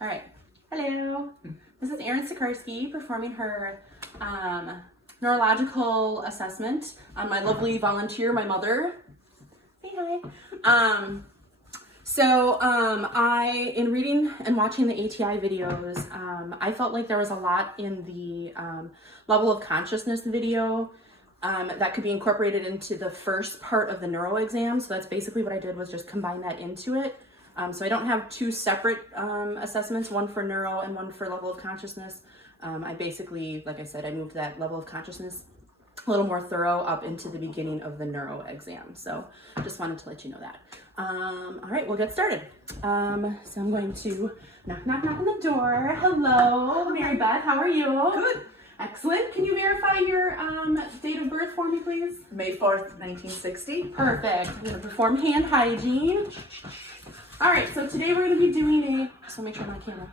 All right. Hello. This is Erin Sikorsky performing her neurological assessment on my lovely volunteer, my mother. Say hi. In reading and watching the ATI videos, I felt like there was a lot in the level of consciousness video that could be incorporated into the first part of the neuro exam. So that's basically what I did, was just combine that into it. So I don't have two separate assessments, one for neuro and one for level of consciousness. I basically, like I said, I moved that level of consciousness a little more thorough up into the beginning of the neuro exam. So just wanted to let you know that. All right, we'll get started. So I'm going to knock on the door. Hello, Mary Beth, how are you? Good. Excellent. Can you verify your date of birth for me, please? May 4th, 1960. Perfect. I'm going to perform hand hygiene. All right, so today we're going to be doing so make sure I'm on camera.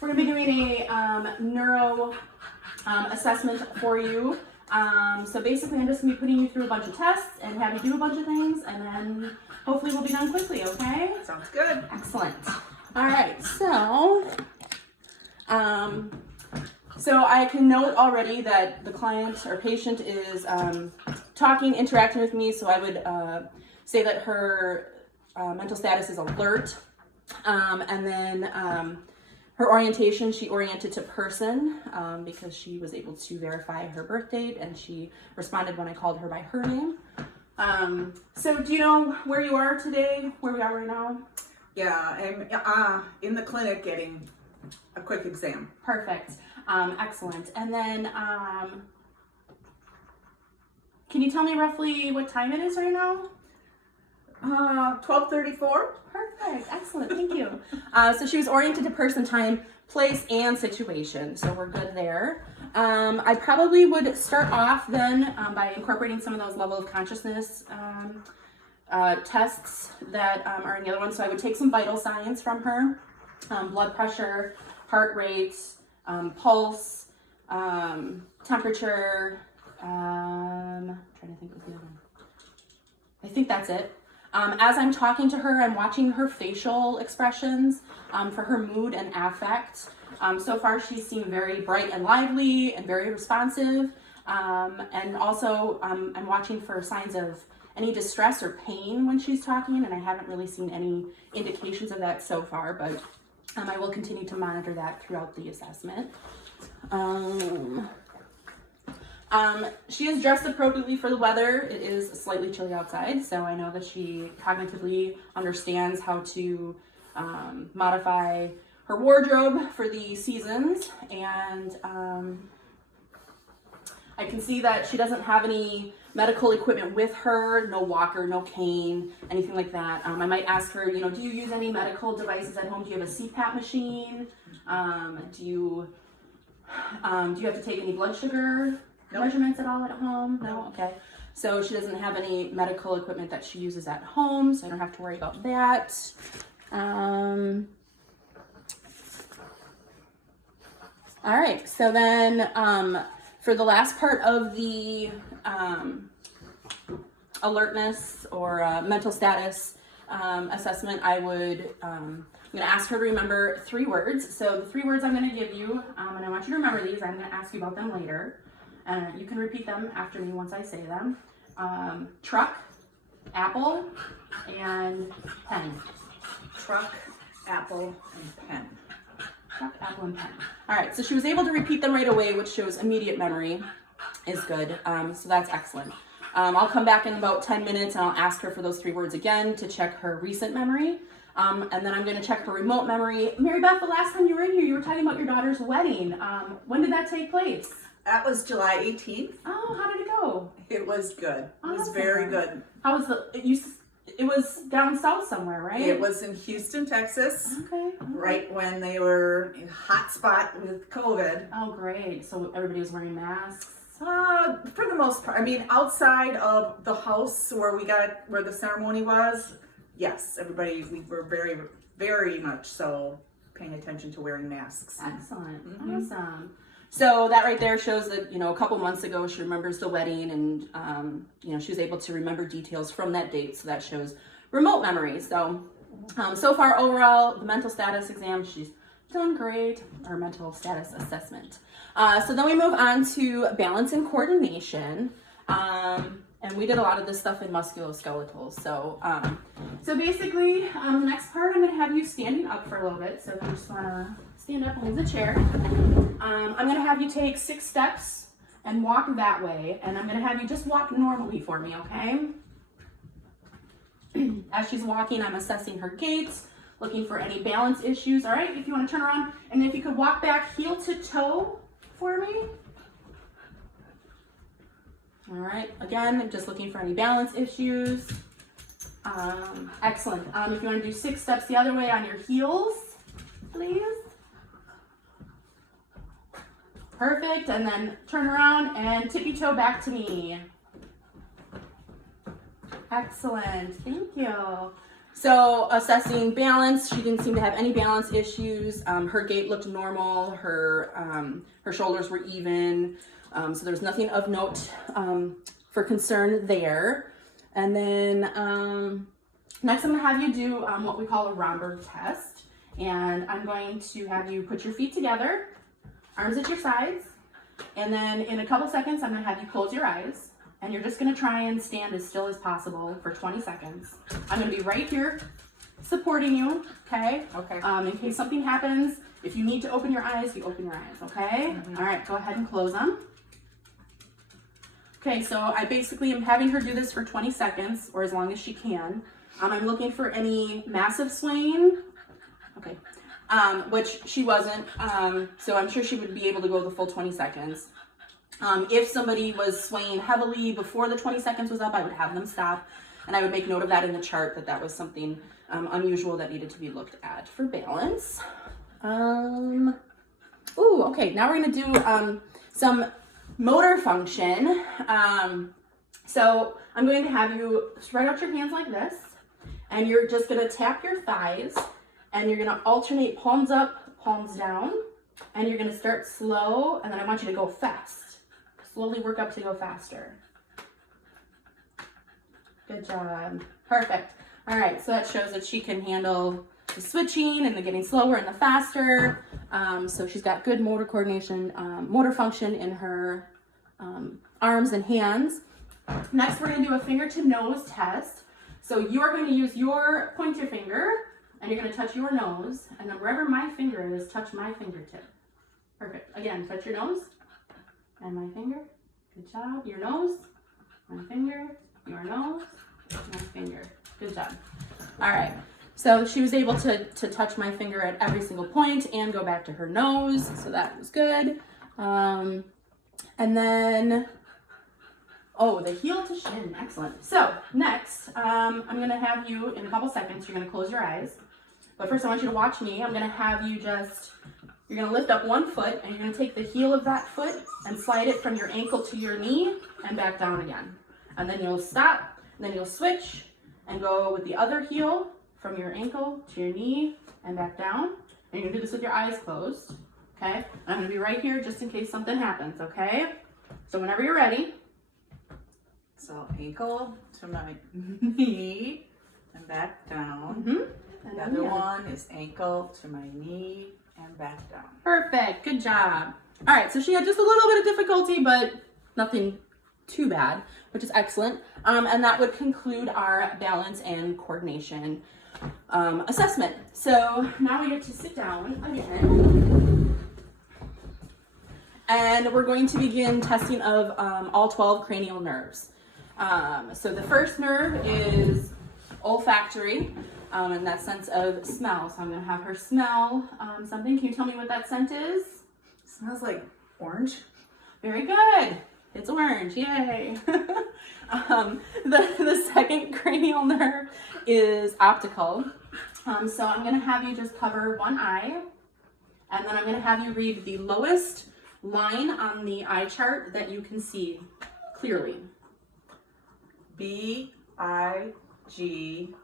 We're going to be doing a neuro assessment for you. So basically I'm just going to be putting you through a bunch of tests and have you do a bunch of things, and then hopefully we'll be done quickly, okay? Sounds good. Excellent. All right, so I can note already that the client or patient is talking, interacting with me, so I would say that her mental status is alert, and then her orientation, she oriented to person because she was able to verify her birth date, and she responded when I called her by her name. So do you know where you are today, where we are right now? Yeah, I'm in the clinic getting a quick exam. Perfect. Excellent. And then can you tell me roughly what time it is right now? 12:34. Perfect. Excellent. Thank you. So she was oriented to person, time, place, and situation. So we're good there. I probably would start off then by incorporating some of those level of consciousness tests that are in the other one. So I would take some vital signs from her, blood pressure, heart rate, pulse, temperature. I'm trying to think of the other one. I think that's it. As I'm talking to her, I'm watching her facial expressions for her mood and affect. So far, she's seemed very bright and lively and very responsive. And also, I'm watching for signs of any distress or pain when she's talking, and I haven't really seen any indications of that so far, but I will continue to monitor that throughout the assessment. She is dressed appropriately for the weather. It is slightly chilly outside, so I know that she cognitively understands how to modify her wardrobe for the seasons, and I can see that she doesn't have any medical equipment with her, no walker, no cane, anything like that. I might ask her, do you use any medical devices at home? Do you have a CPAP machine? Do you have to take any blood sugar measurements at all at home? No? Okay. So she doesn't have any medical equipment that she uses at home, so I don't have to worry about that. All right, so then for the last part of the alertness or mental status assessment, I'm going to ask her to remember 3 words. So the 3 words I'm going to give you, and I want you to remember these. I'm going to ask you about them later. You can repeat them after me once I say them. Truck, apple, and pen. Truck, apple, and pen. Truck, apple, and pen. All right, so she was able to repeat them right away, which shows immediate memory is good. So that's excellent. I'll come back in about 10 minutes and I'll ask her for those 3 words again to check her recent memory. And then I'm going to check her remote memory. Mary Beth, the last time you were in here, you were talking about your daughter's wedding. When did that take place? That was July 18th. Oh, how did it go? It was good. Awesome. It was very good. How was it was down south somewhere, right? It was in Houston, Texas. Okay. Right when they were in hot spot with COVID. Oh, great. So everybody was wearing masks? For the most part. I mean, outside of the house where the ceremony was, yes, we were very, very much so paying attention to wearing masks. Excellent. Mm-hmm. Awesome. So that right there shows that, a couple months ago, she remembers the wedding, and, she was able to remember details from that date. So that shows remote memory. So far overall, the mental status exam, she's Done great. Our mental status assessment. So then we move on to balance and coordination. And we did a lot of this stuff in musculoskeletal. So basically, the next part, I'm going to have you standing up for a little bit. So if you just want to stand up and hold the chair, I'm going to have you take 6 steps and walk that way. And I'm going to have you just walk normally for me, okay? As she's walking, I'm assessing her gait, looking for any balance issues. All right, if you want to turn around, and if you could walk back heel to toe for me. All right, again, I'm just looking for any balance issues. Excellent. If you want to do 6 steps the other way on your heels, please. Perfect, and then turn around and tippy toe back to me. Excellent, thank you. So assessing balance, she didn't seem to have any balance issues. Her gait looked normal. Her shoulders were even. So there's nothing of note for concern there. And then next I'm going to have you do what we call a Romberg test. And I'm going to have you put your feet together, arms at your sides. And then in a couple seconds, I'm going to have you close your eyes. And you're just going to try and stand as still as possible for 20 seconds. I'm going to be right here supporting you, okay? Okay. In case something happens, if you need to open your eyes, you open your eyes, okay? All right, go ahead and close them. Okay, so I basically am having her do this for 20 seconds, or as long as she can. I'm looking for any massive swaying, okay, which she wasn't, so I'm sure she would be able to go the full 20 seconds. If somebody was swaying heavily before the 20 seconds was up, I would have them stop, and I would make note of that in the chart that was something unusual that needed to be looked at for balance. Okay, now we're gonna do some motor function. So I'm going to have you spread out your hands like this, and you're just gonna tap your thighs, and you're gonna alternate palms up, palms down, and you're gonna start slow, and then I want you to go fast. Slowly work up to go faster. Good job. Perfect. All right, so that shows that she can handle the switching and the getting slower and the faster. So she's got good motor coordination, motor function in her arms and hands. Next, we're going to do a finger to nose test. So you are going to use your pointer finger, and you're going to touch your nose, and then wherever my finger is, touch my fingertip. Perfect. Again, touch your nose. And my finger. Good job. Your nose. My finger. Your nose. My finger. Good job. All right. So she was able to touch my finger at every single point and go back to her nose. So that was good. And then, the heel to shin. Excellent. So next, I'm going to have you, in a couple seconds, you're going to close your eyes. But first I want you to watch me. I'm going to have you you're going to lift up one foot, and you're going to take the heel of that foot and slide it from your ankle to your knee and back down again. And then you'll stop, and then you'll switch and go with the other heel from your ankle to your knee and back down. And you're going to do this with your eyes closed, okay? And I'm going to be right here just in case something happens, okay? So whenever you're ready. So ankle to my knee and back down. Mm-hmm. The other one is ankle to my knee and back down. Perfect. Good job. All right, so she had just a little bit of difficulty, but nothing too bad, which is excellent. And that would conclude our balance and coordination assessment. So now we get to sit down again. And we're going to begin testing of all 12 cranial nerves. So the first nerve is olfactory. In that sense of smell. So I'm going to have her smell something. Can you tell me what that scent is? Smells like orange. Very good. It's orange. Yay. The second cranial nerve is optical. So I'm going to have you just cover one eye. And then I'm going to have you read the lowest line on the eye chart that you can see clearly. BIGSNHT.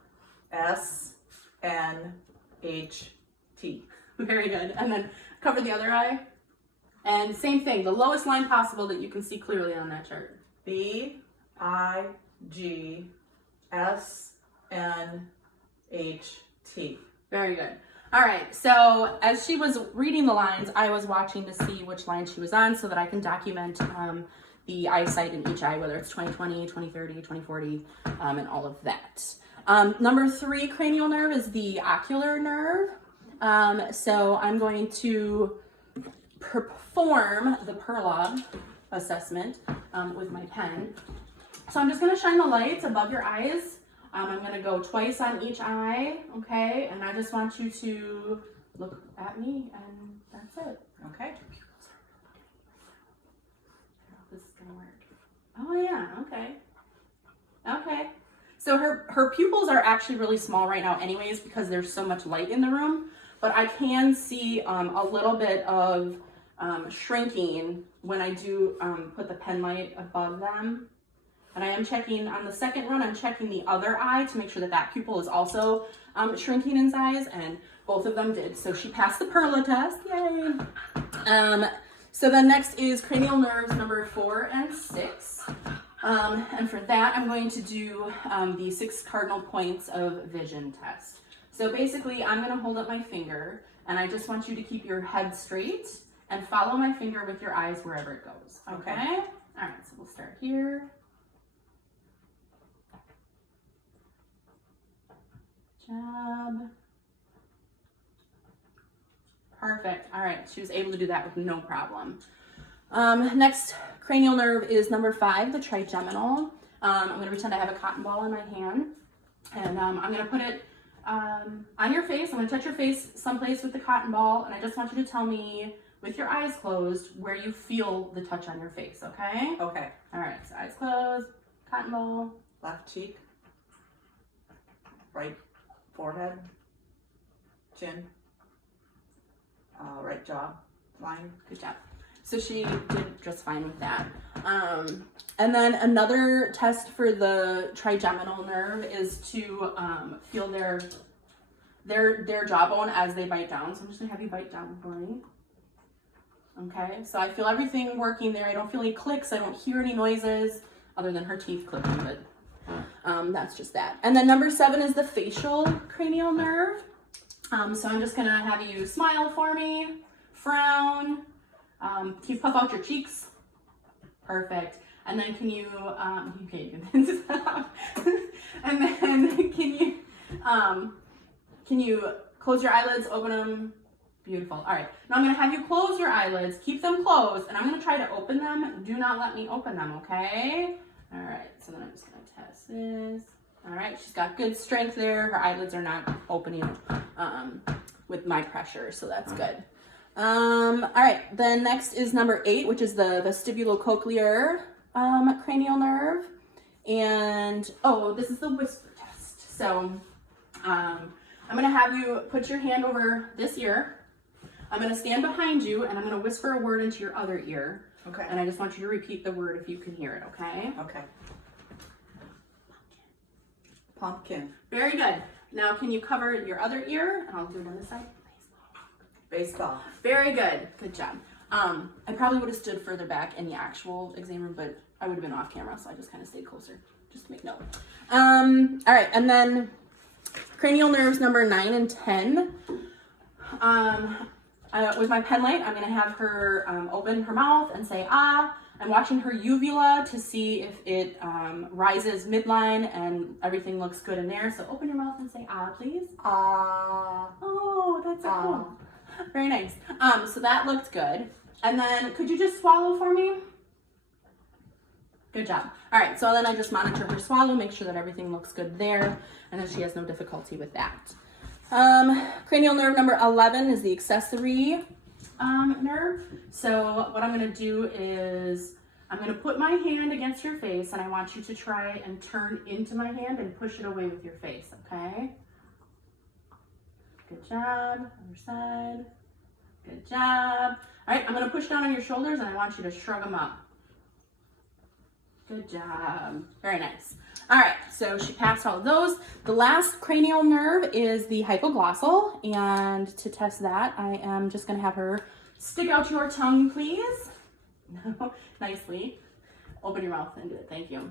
Very good. And then cover the other eye. And same thing, the lowest line possible that you can see clearly on that chart. BIGSNHT. Very good. All right, so as she was reading the lines, I was watching to see which line she was on so that I can document the eyesight in each eye, whether it's 20/20, 20/30, 20/40, and all of that. Number 3 cranial nerve is the ocular nerve. So I'm going to perform the Perla assessment with my pen. So I'm just going to shine the lights above your eyes. I'm going to go twice on each eye, okay? And I just want you to look at me, and that's it. Okay. This is going to work. Oh, yeah, okay. Okay. So her pupils are actually really small right now anyways because there's so much light in the room, but I can see a little bit of shrinking when I do put the pen light above them. And I am checking, on the second run, I'm checking the other eye to make sure that that pupil is also shrinking in size, and both of them did. So she passed the Perla test, yay! So then next is cranial nerves number 4 and 6. And for that, I'm going to do the 6 cardinal points of vision test. So basically, I'm gonna hold up my finger, and I just want you to keep your head straight and follow my finger with your eyes wherever it goes, okay? All right, so we'll start here. Job. Perfect. All right, she was able to do that with no problem. Next cranial nerve is number 5, the trigeminal. I'm going to pretend I have a cotton ball in my hand, and I'm going to put it on your face. I'm going to touch your face someplace with the cotton ball, and I just want you to tell me, with your eyes closed, where you feel the touch on your face, okay? Okay. All right, so eyes closed, cotton ball. Left cheek. Right forehead. Chin. Right jaw line. Good job. So she did just fine with that. And then another test for the trigeminal nerve is to feel their jawbone as they bite down. So I'm just gonna have you bite down for me. Okay, so I feel everything working there. I don't feel any clicks. I don't hear any noises other than her teeth clicking, but that's just that. And then number 7 is the facial cranial nerve. So I'm just gonna have you smile for me, frown. Can you puff out your cheeks? Perfect. And then can you, okay, you can stop. And then can you close your eyelids, open them? Beautiful. All right. Now I'm going to have you close your eyelids, keep them closed, and I'm going to try to open them. Do not let me open them, okay? All right. So then I'm just going to test this. All right. She's got good strength there. Her eyelids are not opening with my pressure, so that's good. All right, then next is number 8, which is the vestibulocochlear cranial nerve. And, oh, this is the whisper test. So I'm going to have you put your hand over this ear. I'm going to stand behind you, and I'm going to whisper a word into your other ear. Okay. And I just want you to repeat the word if you can hear it, okay? Okay. Pumpkin. Very good. Now, can you cover your other ear? And I'll do it on this side. Baseball. Very good. Good job. I probably would have stood further back in the actual exam room, but I would have been off camera, so I just kind of stayed closer. Just to make note. All right, and then cranial nerves number 9 and 10. With my pen light, I'm going to have her open her mouth and say, ah. I'm watching her uvula to see if it rises midline and everything looks good in there. So open your mouth and say, ah, please. Ah. Oh, that's so cool. Very nice. So that looked good. And then could you just swallow for me? Good job. All right, so then I just monitor her swallow, make sure that everything looks good there, and then she has no difficulty with that. Cranial nerve number 11 is the accessory nerve. So what I'm gonna do is I'm gonna put my hand against your face, and I want you to try and turn into my hand and push it away with your face, okay? Good job. Other side. Good job. All right, I'm going to push down on your shoulders, and I want you to shrug them up. Good job. Very nice. All right, so she passed all of those. The last cranial nerve is the hypoglossal, and to test that, I am just going to have her stick out your tongue, please. Nicely. Open your mouth and do it. Thank you.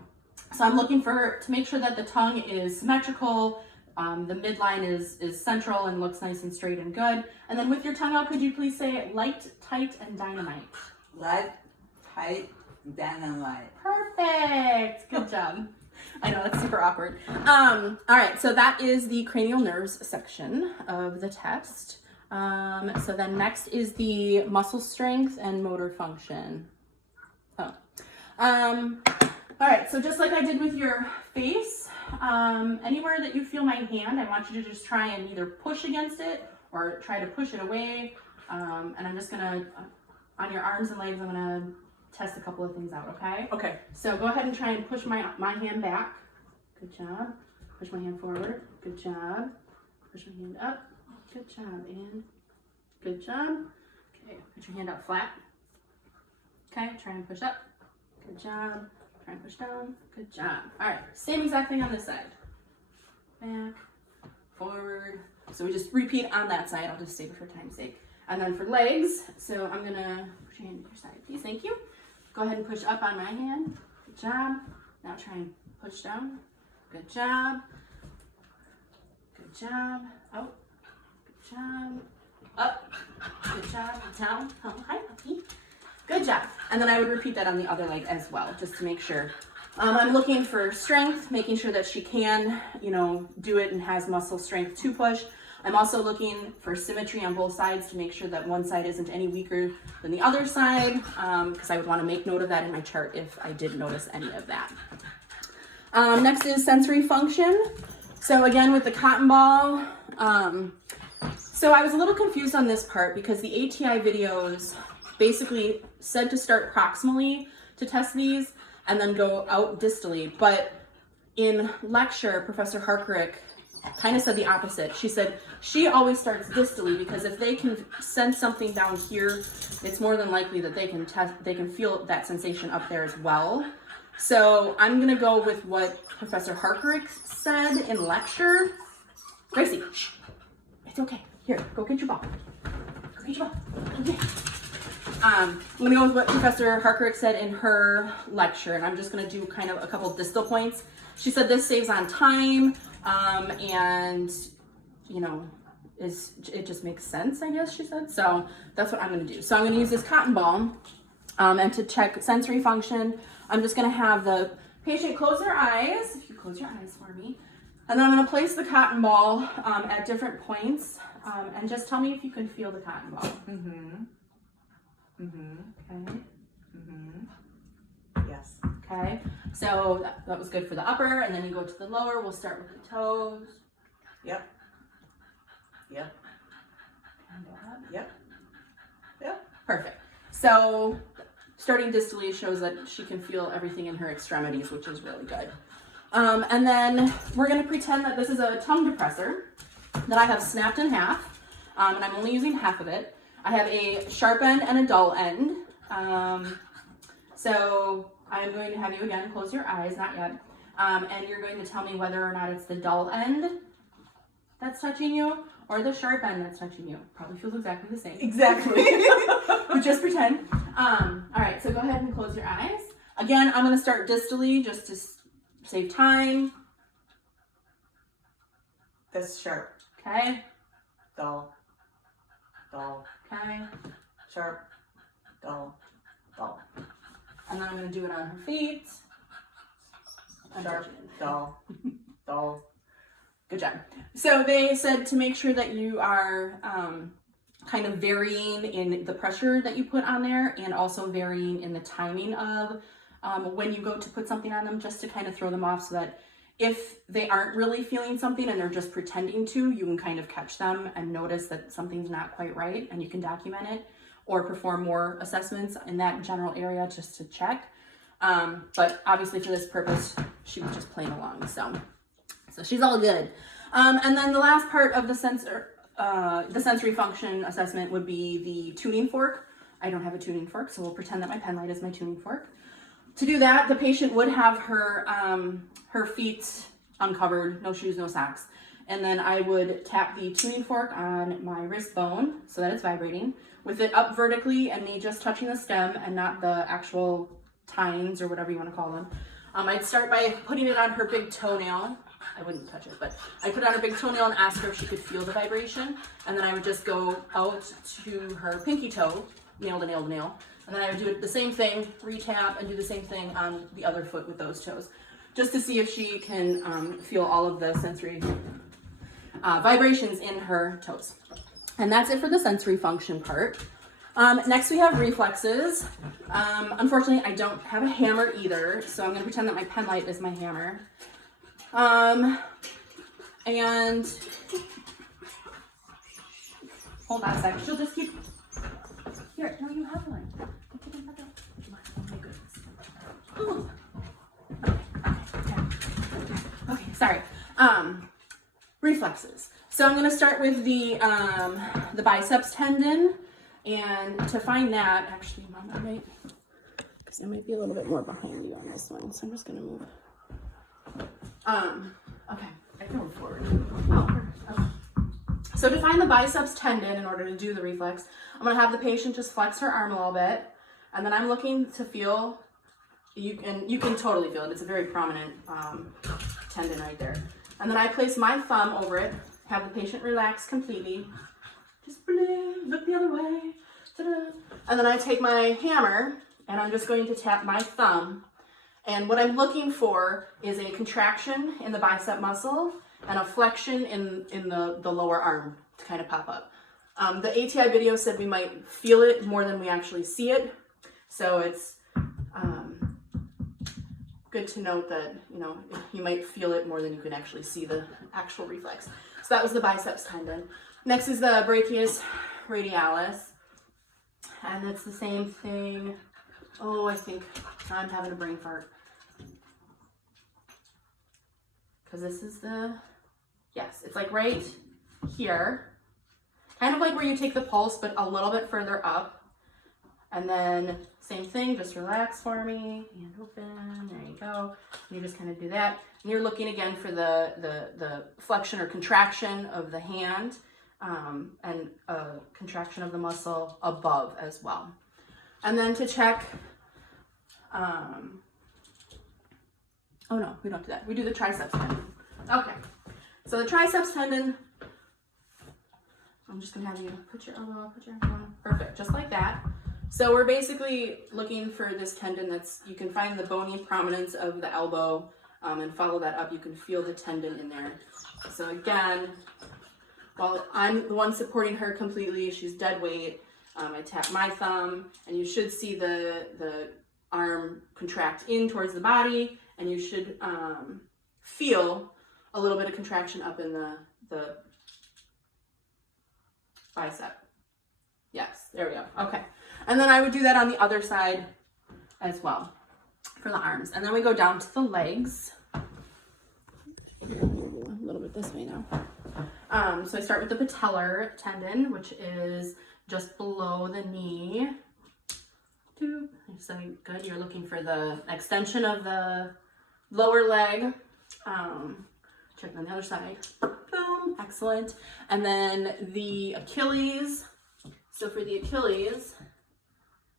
So I'm looking to make sure that the tongue is symmetrical, The midline is central and looks nice and straight and good. And then with your tongue out, could you please say light, tight, and dynamite? Light, tight, dynamite. Perfect. Good job. I know, that's super awkward. All right, so that is the cranial nerves section of the test. So then next is the muscle strength and motor function. Oh. All right, so just like I did with your face, anywhere that you feel my hand, I want you to just try and either push against it or try to push it away. And I'm just gonna, on your arms and legs, I'm gonna test a couple of things out, okay? Okay. So go ahead and try and push my hand back. Good job. Push my hand forward. Good job. Push my hand up. Good job. And good job. Okay, put your hand out flat. Okay, try and push up. Good job. Try and push down. Good job. All right, same exact thing on this side. Back, forward. So we just repeat on that side. I'll just save it for time's sake. And then for legs, so I'm gonna push your hand to your side, please. Thank you. Go ahead and push up on my hand. Good job. Now try and push down. Good job. Good job. Out. Good job. Up. Good job. Down. Oh, hi, puppy. Good job. And then I would repeat that on the other leg as well, just to make sure. I'm looking for strength, making sure that she can, do it and has muscle strength to push. I'm also looking for symmetry on both sides to make sure that one side isn't any weaker than the other side, because I would want to make note of that in my chart if I did notice any of that. Next is sensory function. So again, with the cotton ball, so I was a little confused on this part because the ATI videos basically said to start proximally to test these and then go out distally. But in lecture, Professor Harkerick kind of said the opposite. She said she always starts distally because if they can sense something down here, it's more than likely that they can feel that sensation up there as well. So I'm gonna go with what Professor Harkerick said in lecture. Gracie, shh, it's okay. Here, go get your ball. Go get your ball. Okay. I'm gonna go with what Professor Harkerick said in her lecture, and I'm just gonna do kind of a couple distal points. She said this saves on time, and it just makes sense, I guess she said. So that's what I'm gonna do. So I'm gonna use this cotton ball, and to check sensory function, I'm just gonna have the patient close their eyes. If you close your eyes for me, and then I'm gonna place the cotton ball at different points, and just tell me if you can feel the cotton ball. Mm-hmm. Mm-hmm. Okay. Mm-hmm. Yes. Okay. So that was good for the upper, and then you go to the lower. We'll start with the toes. Yep. Yep. And up. Yep. Yep. Perfect. So starting distally shows that she can feel everything in her extremities, which is really good. And then we're going to pretend that this is a tongue depressor that I have snapped in half, and I'm only using half of it. I have a sharp end and a dull end. So I'm going to have you again close your eyes, not yet, and you're going to tell me whether or not it's the dull end that's touching you or the sharp end that's touching you. Probably feels exactly the same. Exactly. But just pretend. All right, so go ahead and close your eyes. Again, I'm going to start distally just to save time. That's sharp. Okay. Dull. Dull. Okay. Sharp. Dull. Dull. And then I'm going to do it on her feet. Sharp. Dull. Dull. Good job. So they said to make sure that you are kind of varying in the pressure that you put on there and also varying in the timing of when you go to put something on them, just to kind of throw them off so that if they aren't really feeling something and they're just pretending to, you can kind of catch them and notice that something's not quite right and you can document it or perform more assessments in that general area just to check. But obviously for this purpose, she was just playing along. So she's all good. And then the last part of the sensory function assessment would be the tuning fork. I don't have a tuning fork, so we'll pretend that my pen light is my tuning fork. To do that, the patient would have her feet uncovered, no shoes, no socks. And then I would tap the tuning fork on my wrist bone so that it's vibrating, with it up vertically and me just touching the stem and not the actual tines or whatever you want to call them. I'd start by putting it on her big toenail. I wouldn't touch it, but I put on her big toenail and ask her if she could feel the vibration. And then I would just go out to her pinky toe, nail to nail to nail. And then I would do it the same thing, re-tap, and do the same thing on the other foot with those toes, just to see if she can feel all of the sensory vibrations in her toes. And that's it for the sensory function part. Next we have reflexes. Unfortunately, I don't have a hammer either, so I'm going to pretend that my pen light is my hammer. And hold on a second. She'll just keep. Here, no, you have one. Oh my goodness. Ooh. Okay, sorry. Reflexes. So I'm going to start with the biceps tendon, and to find that, actually, Mom, because I might be a little bit more behind you on this one, so I'm just going to move. Okay, I can move forward. Oh, okay. So to find the biceps tendon in order to do the reflex, I'm going to have the patient just flex her arm a little bit, and then I'm looking to feel, you can totally feel it, it's a very prominent tendon right there. And then I place my thumb over it, have the patient relax completely, just look the other way, ta-da. And then I take my hammer, and I'm just going to tap my thumb. And what I'm looking for is a contraction in the bicep muscle and a flexion in the lower arm to kind of pop up. The ATI video said we might feel it more than we actually see it. So it's good to note that, you might feel it more than you can actually see the actual reflex. So that was the biceps tendon. Next is the brachius radialis. And it's the same thing. Oh, I think I'm having a brain fart. Because this is yes, it's like right here. Kind of like where you take the pulse, but a little bit further up. And then same thing, just relax for me, hand open, there you go. And you just kind of do that. And you're looking again for the flexion or contraction of the hand, and contraction of the muscle above as well. And then to check, oh no, we don't do that. We do the triceps tendon. Okay, so the triceps tendon, I'm just gonna have you put your elbow up, put your elbow on. Perfect, just like that. So we're basically looking for this tendon you can find the bony prominence of the elbow, and follow that up. You can feel the tendon in there. So again, while I'm the one supporting her completely, she's dead weight, I tap my thumb, and you should see the arm contract in towards the body, and you should feel a little bit of contraction up in the bicep. Yes, there we go. Okay. And then I would do that on the other side as well for the arms. And then we go down to the legs. A little bit this way now. So I start with the patellar tendon, which is just below the knee. So good. You're looking for the extension of the lower leg. Check on the other side. Boom. Excellent. And then the Achilles. So for the Achilles,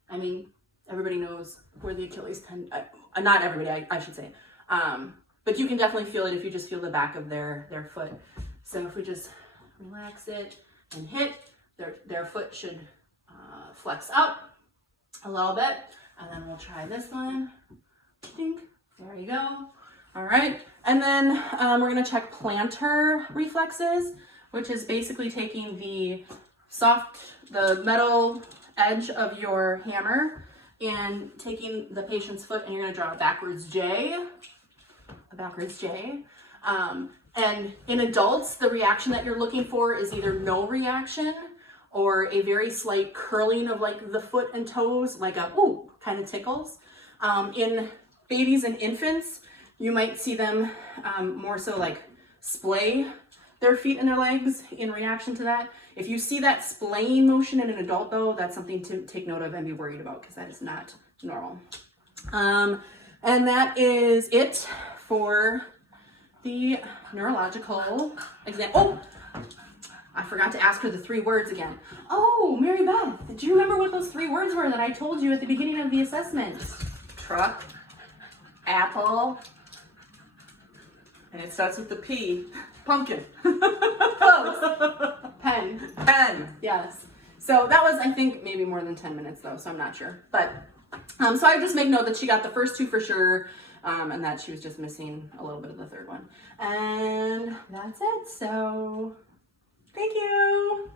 I mean, everybody knows where the Achilles tendon, not everybody, I should say. But you can definitely feel it if you just feel the back of their foot. So if we just relax it and hit, their foot should flex up a little bit. And then we'll try this one. Ding. There you go. All right. And then we're going to check plantar reflexes, which is basically taking the metal edge of your hammer and taking the patient's foot, and you're going to draw a backwards J. And in adults, the reaction that you're looking for is either no reaction or a very slight curling of like the foot and toes, like a ooh kind of tickles. In babies and infants, you might see them more so like splay their feet and their legs in reaction to that. If you see that splaying motion in an adult though, that's something to take note of and be worried about, because that is not normal. And that is it for the neurological exam. Oh, I forgot to ask her the 3 words again. Oh, Mary Beth, do you remember what those 3 words were that I told you at the beginning of the assessment? Truck, apple, And it starts with the P. Pumpkin. Close. Pen. Pen. Yes. So that was, I think, maybe more than 10 minutes though, so I'm not sure. But, so I just make note that she got the first two for sure, and that she was just missing a little bit of the third one. And that's it, so thank you.